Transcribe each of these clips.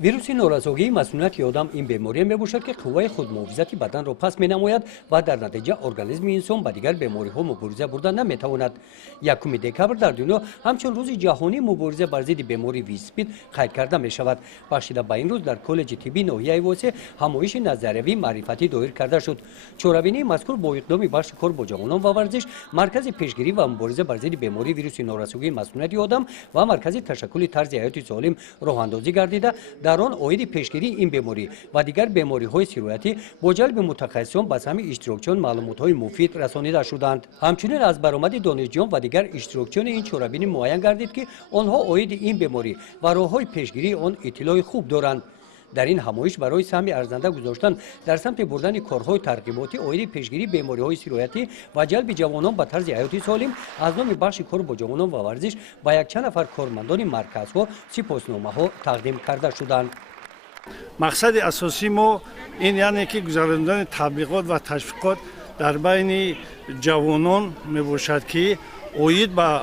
ویروس نوراسوگی مسئولیت آدم این بیماری میباشد که قوای خودمحافظتی بدن را پس مینماید و در نتیجه ارگانیسم انسان با دیگر بیماری ها مبارزه بردن نمیتواند. یکم دکبر در دنیا همچون روز جهانی مبارزه بر ضد بیماری ویسپید قید کرده می شود. بخشیده به این روز در کالج طبی ناحیه واسه همایش نظریوی معرفتی دایر کرده شد. چورابینی مذکور با اقدام بخش کار با جوانان و ورزش، مرکز پیشگیری و مبارزه بر ضد بیماری ویروس نوراسوگی مسئولیت آدم و مرکز تشکل طرز حیات سالم راه اندازی گردیده در آن اوید پیشگیری این بیماری و دیگر بیماری های سیرویتی با جلب متخصصان به سهم اشتراکچیان معلومات های مفید رسانیده شدند. همچنین از برآمد دانشجویان و دیگر اشتراکچیان این چورابینی معین گردید که آنها اوید این بیماری و راه های پیشگیری آن اطلاع خوب دارند. در این همایش برای سهم ارزنده گذاشتن در سمت بردن کارهای ترغیباتی اوید پیشگیری بیماری های سیرویتی و جلب جوانان به طرز حیاتی سالم از نام بخش کار با جوانان و ورزش با یک چند نفر کارمندان مرکزها سپاسنامه ها تقدیم کرده شدند. مقصد اساسی ما این یعنی که گذراندن تبلیغات و تشویقات در بین جوانان میباشد که اوید با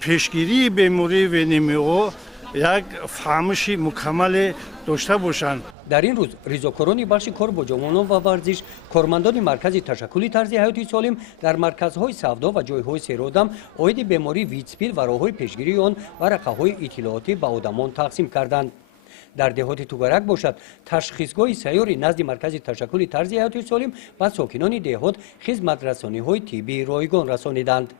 پیشگیری بیماری ونیمو یک فهمش مکمل داشته باشند. در این روز ریزاکاران بخش کار با جوانان و ورزش، کارمندان مرکز تشکل طرز حیاتی سالم در مرکزهای سودا و جایهای سیرادم اوید بیماری ویتسپید و راههای پیشگیری آن و رقه‌های اطلاعاتی به آدمان تقسیم کردند. در دهات توگرک باشد تشخیصگاه سیاری نزد مرکز تشکل طرز حیاتی سالم و ساکنان دهات خدمت رسانی های طبی رایگان رسانیدند.